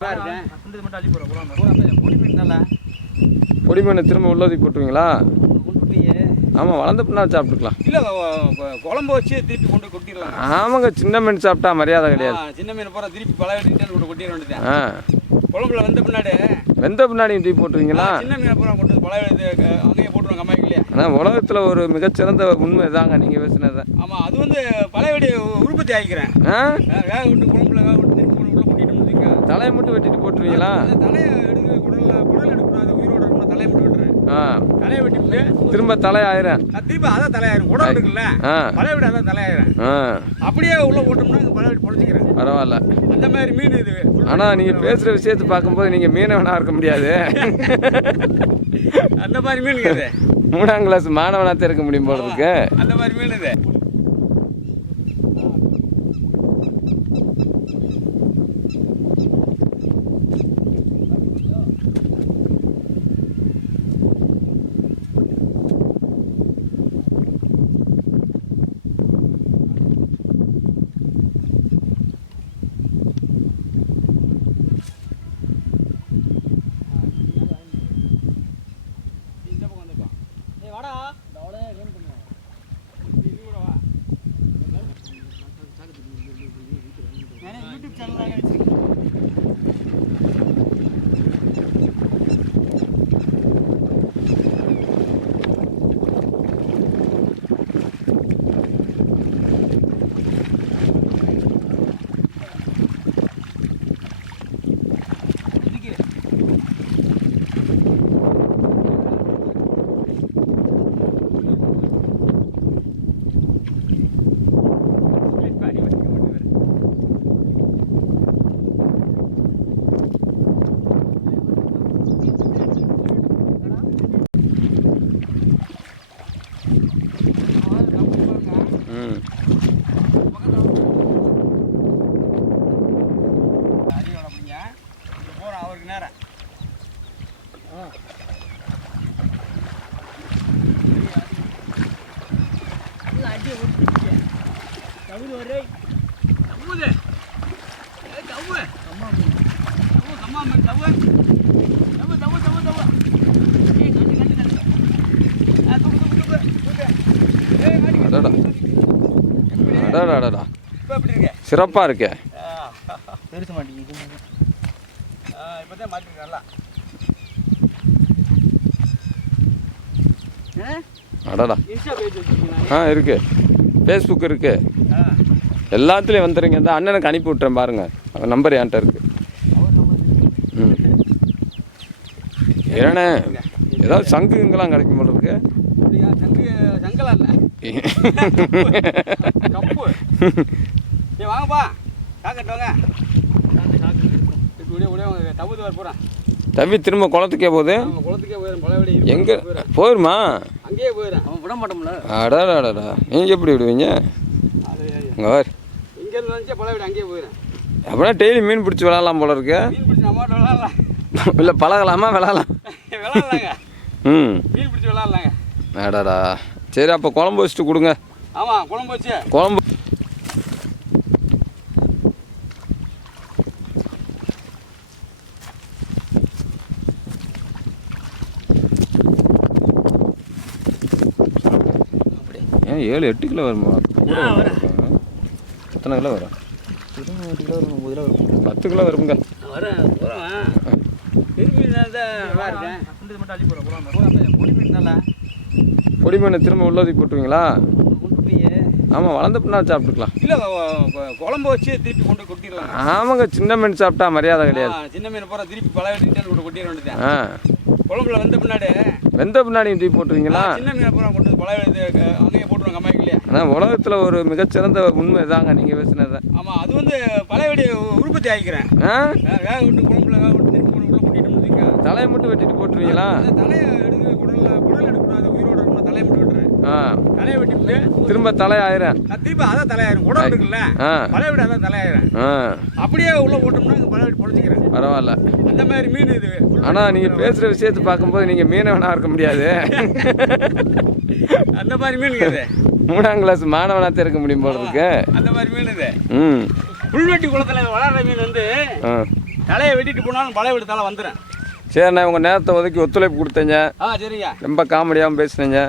இருக்கேன் இந்த மட்டும் அள்ளி போகிறோம் பூரா பொடி மீன் நல்லா. பொடி மீனை திரும்ப உள்ள ஒதுக்கி போட்டுருவீங்களா ஆமாம் வளர்ந்த பின்னால் சாப்பிட்டுக்கலாம். இல்லை குழம்பு வச்சு திருப்பி கொண்டு கொட்டிடலாம் ஆமாங்க சின்ன மீன் சாப்பிட்டா மரியாதை கிடையாது. சின்ன மீன் பூரா திருப்பி வெட்டிட்டு கொண்டு கொட்டிட வேண்டியது. ஆ. குழம்புல வந்த பின்னாடி. வெந்த பின்னாடியும் தூக்கி போட்டுருவீங்களா? சின்ன மீனை பூரா கொண்டு அஹ், அங்கேயே போட்டுருவாங்க அம்மாய்க்குள்ளே ஆனால் உலகத்தில் ஒரு மிகச்சிறந்த உண்மை தாங்க நீங்கள் பேசுனது. ஆமாம் அது வந்து பழைய உற்பத்தி ஆகிக்கிறேன். ஆ? வேக விட்டு குழம்புல வேக விட்டு திருப்பி கொண்டு உள்ள கொட்டிட்டோம்னு வச்சுக்கோங்க. தலையை மட்டும் வெட்டிட்டு போட்டுருவீங்களா? தலையை எடுக்க குடல்ல குடல் எடுக்கக்கூடாது. உயிரோட இருக்கணும் தலையை மட்டும் விட்டுறேன். ஆ. தலையை வெட்டிவிட்டு திரும்ப தலை ஆயிரம் அதான் தலையாயிரும். குடல் இருக்குல்ல? ஆ. பழைய வெடி அதான் தலையாயிரும். ஆ. அப்படியே உள்ள போட்டோம்னா பழைய வெடி பொழைச்சிக்கிறேன் பரவாயில்ல. அந்த மாதிரி மீன் இது. ஆனால் நீங்கள் பேசுகிற விஷயத்தை பார்க்கும்போது நீங்கள் மீனவனாக இருக்க முடியாது. அந்த மாதிரி மீன் இது. மூணாம் கிளாஸ் மாணவனாக இருக்க முடியும் போல இருக்கு அந்த மாதிரி மீன் இது. ইউটিউব চ্যানেল ம் அடியோட பிடிங்க அவருக்கு நேரம் தவுது. ஏய், தவு. தவு, கம்மா மீன், தவு. தவு, தவு, தவு, தவு. ஏய், கட்டு, கட்டு, கட்டு. ஆ, தூக்கு, தூக்கு, தூக்கு, தூக்கு. ஏய், மாட்டிக்க. அடடா அடடா சிறப்பாக இருக்கே? பெருசு மாட்டேங்குது இப்போ தான் மாட்டிருக்கேன் நல்லா. அடடா. இன்ஸ்டா பேஜ் வச்சுருக்கீங்களா? ஆ இருக்கு. ஃபேஸ்புக் இருக்கு. எல்லாத்துலேயும் வந்துடுங்க இந்த அண்ணனுக்கு அனுப்பி விட்றேன் பாருங்க. அவன் நம்பர் என்கிட்ட இருக்கு. ம். ஏண்ணே ஏதாவது சங்குங்கெல்லாம் கிடைக்கும் போல இருக்கு. அப்படியா? சங்கு சங்கலா இல்லை. கப்பு. ஏ வாங்கப்பா. காக்கட்டு வாங்க. இப்படி உடைய உடைய தவுது வர போகிறேன் தம்பி திரும்ப குளத்துக்கே போகுது? எங்கே? போயிருமா. அங்கேயே போயிடும் அவன் விட மாட்டோம்ல. அடாடாடா நீங்கள் எப்படி விடுவீங்க? அது அங்கே வர் வந்துச்சா பழையபடி அங்கேயே போயிடும் அப்படின்னா டெய்லி மீன் பிடிச்சி விளாட்லாம் போல இருக்கு. மீன் பிடிச்சி நம்ம விளாட்லாம். இல்லை பழகலாமா? விளாட்லாம். விளாட்லாங்க. ம். மீன் பிடிச்சி விளாட்லாங்க. அடாடா சரி அப்போ குழம்பு வச்சுட்டு கொடுங்க. ஆமாம் குழம்பு வச்சு. குழம்பு. ஏன் ஏழு எட்டு கிலோ வருமா. எத்தனை கிலோ வரும்? இருபது கிலோ வரும் முப்பது கிலோ வரும். பத்து கிலோ வருங்க வரேன் போகிறேன் தான் நல்லா இருக்கேன். மட்டும் அள்ளி பூரா பொடி மீன் நல்லா. பொடி மீனை திரும்ப உள்ள ஒதுக்கி போட்டுருவீங்களா? கொண்டு போய் ஆமாம் வளர்ந்த பின்னால் சாப்பிட்டுக்கலாம். இல்லை குழம்பு வச்சு திருப்பி கொண்டு கொட்டிடலாம். ஆமாங்க சின்ன மீன் சாப்பிட்டா மரியாதை கிடையாது. சின்ன மீன் பூரா திருப்பி வெட்டிட்டு கொண்டு கொட்டிட வேண்டியது ஆ. குழம்புல வந்த பின்னாடி. வெந்த பின்னாடியும் தூக்கி போட்டுருவீங்களா? சின்ன மீன் பூரா கொண்டு அஹ், அங்கேயே போட்டுருவாங்க அம்மாய்க்குள்ளே ஆனால் உலகத்தில் ஒரு மிகச்சிறந்த உண்மை தாங்க நீங்கள் பேசுனது. ஆமாம் அது வந்து பழைய உற்பத்தி ஆகிக்கிறேன் வேக விட்டு குழம்புல வேக விட்டு திருப்பி கொண்டு உள்ள கொட்டிட்டோம்னு வச்சுக்கோங்க. தலையை மட்டும் வெட்டிட்டு போட்டுருவீங்களா? தலையை எடுக்க குடல்ல குடல் எடுக்கக்கூடாது. உயிரோட இருக்கணும் தலையை மட்டும் விட்டுறேன் ஆ. தலையை வெட்டிவிட்டு திரும்ப தலை ஆயிரம் அது திருப்பி அதான் தலையாயிரும். குடல் இருக்குல்ல? பழைய வெடி அதான் தலையாயிரும். அப்படியே உள்ள போட்டோம்னா பழைய வெடி பொழைச்சிக்கிறேன் பரவாயில்ல. அந்த மாதிரி மீன் இது. ஆனால் நீங்கள் பேசுகிற விஷயத்தை பார்க்கும்போது நீங்கள் மீனவனாக இருக்க முடியாது. அந்த மாதிரி மீனுங்க இது. மூணாம் கிளாஸ் மாணவனாக இருக்க முடியும் போல இருக்கு. அந்த மாதிரி மீன் இது. ம். புல்வெட்டி குளத்துல வளர்ற மீன் வந்து தலையை வெட்டிட்டு போனாலும் பழைய வீடு தலை வந்துடும் சரிண்ணே உங்கள் நேரத்தை ஒதுக்கி ஒத்துழைப்பு கொடுத்தீங்க. ரொம்ப காமெடியாகவும் பேசுனீங்க.